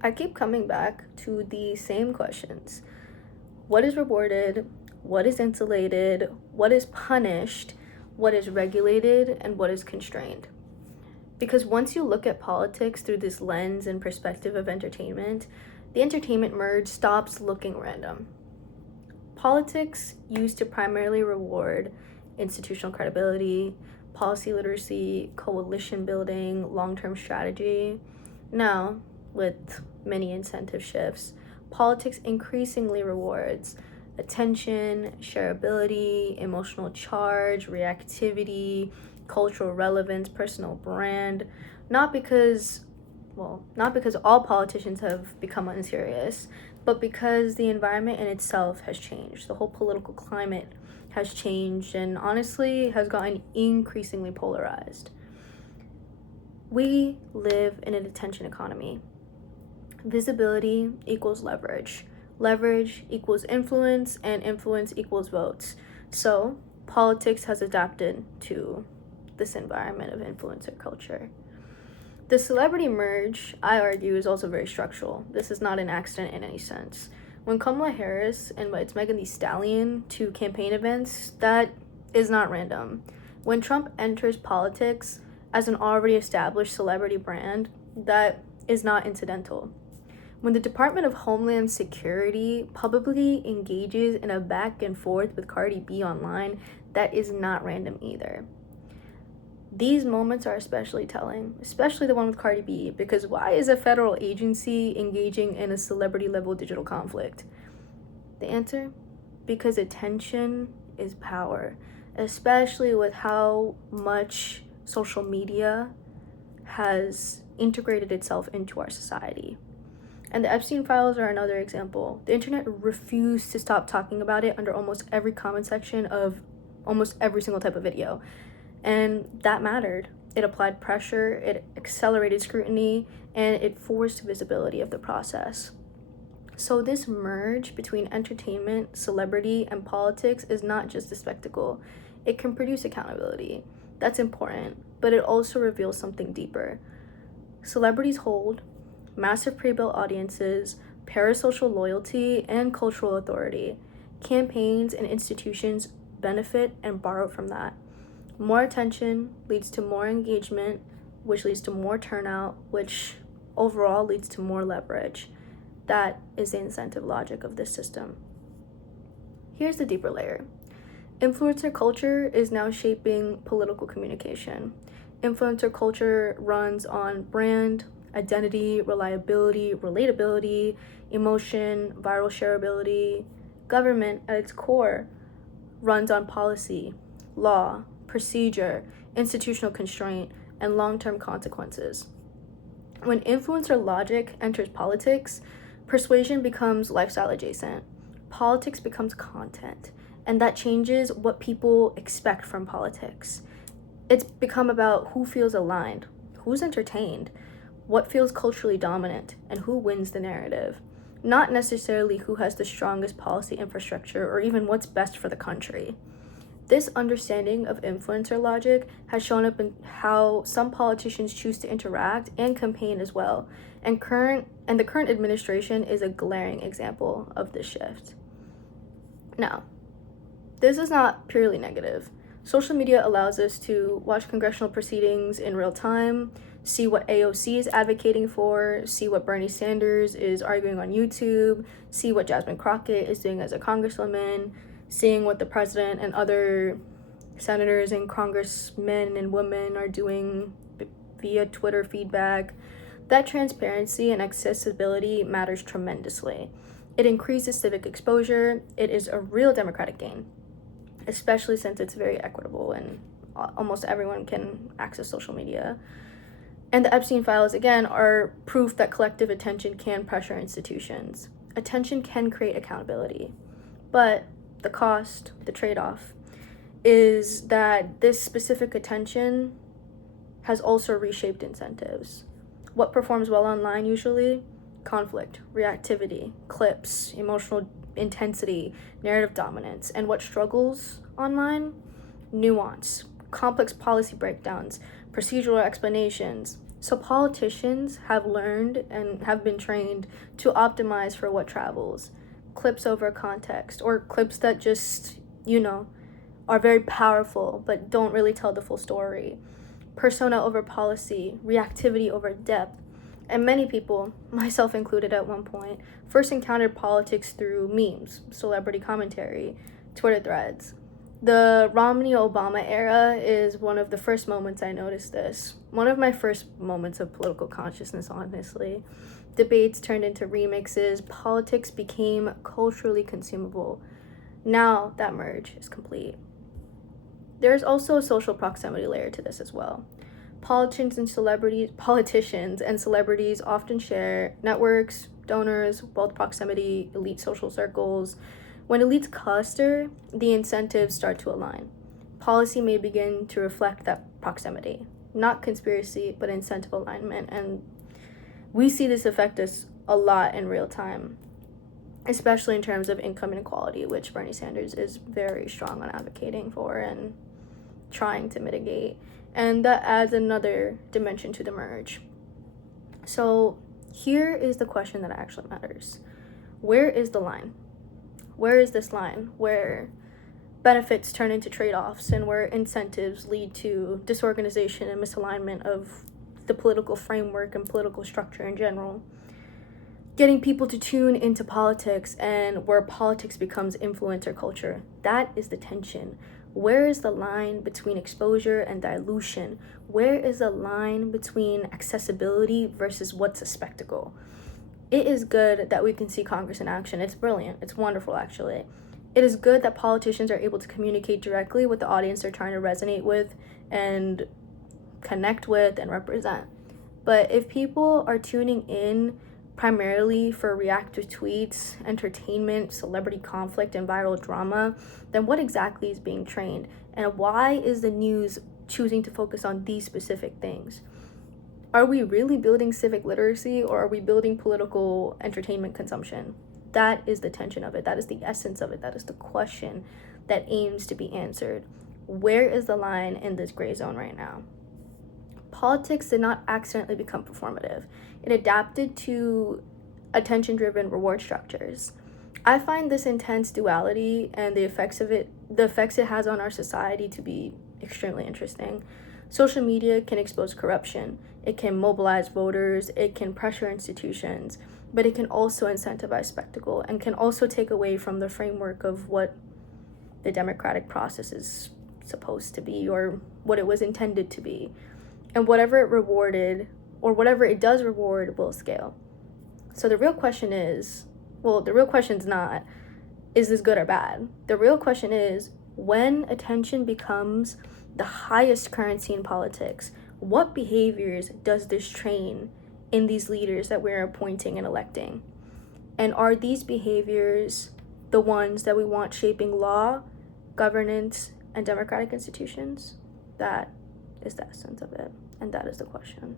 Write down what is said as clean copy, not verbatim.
I keep coming back to the same questions. What is rewarded? What is insulated? What is punished? What is regulated? And what is constrained? Because once you look at politics through this lens and perspective of entertainment, the entertainment merge stops looking random. Politics used to primarily reward institutional credibility, policy literacy, coalition building, long term strategy. Now, with many incentive shifts, politics increasingly rewards attention, shareability, emotional charge, reactivity, cultural relevance, personal brand. Not because, not because all politicians have become unserious, but because the environment in itself has changed. The whole political climate has changed and honestly has gotten increasingly polarized. We live in an attention economy. Visibility equals leverage. Leverage equals influence, and influence equals votes. So, politics has adapted to this environment of influencer culture. The celebrity merge, I argue, is also very structural. This is not an accident in any sense. When Kamala Harris invites Megan Thee Stallion to campaign events, that is not random. When Trump enters politics as an already established celebrity brand, that is not incidental. When the Department of Homeland Security publicly engages in a back and forth with Cardi B online, that is not random either. These moments are especially telling, especially the one with Cardi B, because why is a federal agency engaging in a celebrity-level digital conflict? The answer? Because attention is power, especially with how much social media has integrated itself into our society. And the Epstein files are another example. The internet refused to stop talking about it under almost every comment section of almost every single type of video. And that mattered. It applied pressure, it accelerated scrutiny, and it forced visibility of the process. So this merge between entertainment, celebrity, and politics is not just a spectacle. It can produce accountability. That's important, but it also reveals something deeper. Celebrities hold massive pre-built audiences, parasocial loyalty, and cultural authority. Campaigns and institutions benefit and borrow from that. More attention leads to more engagement, which leads to more turnout, which overall leads to more leverage. That is the incentive logic of this system. Here's the deeper layer. Influencer culture is now shaping political communication. Influencer culture runs on brand, identity, reliability, relatability, emotion, viral shareability. Government, at its core, runs on policy, law, procedure, institutional constraint, and long-term consequences. When influencer logic enters politics, persuasion becomes lifestyle adjacent. Politics becomes content, and that changes what people expect from politics. It's become about who feels aligned, who's entertained, what feels culturally dominant, and who wins the narrative. Not necessarily who has the strongest policy infrastructure or even what's best for the country. This understanding of influencer logic has shown up in how some politicians choose to interact and campaign as well. And the current administration is a glaring example of this shift. Now, this is not purely negative. Social media allows us to watch congressional proceedings in real time, see what AOC is advocating for, see what Bernie Sanders is arguing on YouTube, see what Jasmine Crockett is doing as a congresswoman, seeing what the president and other senators and congressmen and women are doing via Twitter feedback. That transparency and accessibility matters tremendously. It increases civic exposure. It is a real democratic gain, especially since it's very equitable and almost everyone can access social media. And the Epstein files, again, are proof that collective attention can pressure institutions. Attention can create accountability, but the cost, the trade-off, is that this specific attention has also reshaped incentives. What performs well online usually? Conflict, reactivity, clips, emotional intensity, narrative dominance. And what struggles online? Nuance, complex policy breakdowns, procedural explanations, So politicians have learned and have been trained to optimize for what travels. Clips over context, or clips that just, are very powerful but don't really tell the full story. Persona over policy, reactivity over depth. And many people, myself included at one point, first encountered politics through memes, celebrity commentary, Twitter threads. The Romney-Obama era is one of the first moments I noticed this. One of my first moments of political consciousness, honestly. Debates turned into remixes. Politics became culturally consumable. Now that merge is complete. There's also a social proximity layer to this as well. Politicians and celebrities often share networks, donors, wealth proximity, elite social circles. When elites cluster, the incentives start to align. Policy may begin to reflect that proximity, not conspiracy, but incentive alignment. And we see this affect us a lot in real time, especially in terms of income inequality, which Bernie Sanders is very strong on advocating for and trying to mitigate. And that adds another dimension to the merge. So here is the question that actually matters. Where is the line? Where is this line where benefits turn into trade-offs and where incentives lead to disorganization and misalignment of the political framework and political structure in general? Getting people to tune into politics and where politics becomes influencer culture. That is the tension. Where is the line between exposure and dilution? Where is the line between accessibility versus what's a spectacle? It is good that we can see Congress in action. It's brilliant. It's wonderful, actually. It is good that politicians are able to communicate directly with the audience they're trying to resonate with and connect with and represent. But if people are tuning in primarily for reactive tweets, entertainment, celebrity conflict, and viral drama, then what exactly is being trained? And why is the news choosing to focus on these specific things? Are we really building civic literacy, or are we building political entertainment consumption? That is the tension of it. That is the essence of it. That is the question that aims to be answered. Where is the line in this gray zone right now? Politics did not accidentally become performative. It adapted to attention-driven reward structures. I find this intense duality and the effects it has on our society to be extremely interesting. Social media can expose corruption, it can mobilize voters, it can pressure institutions, but it can also incentivize spectacle and can also take away from the framework of what the democratic process is supposed to be or what it was intended to be. And whatever it rewarded or whatever it does reward will scale. So the real question is not, is this good or bad? The real question is, when attention becomes the highest currency in politics, what behaviors does this train in these leaders that we're appointing and electing? And are these behaviors the ones that we want shaping law, governance, and democratic institutions? That is the essence of it, and that is the question.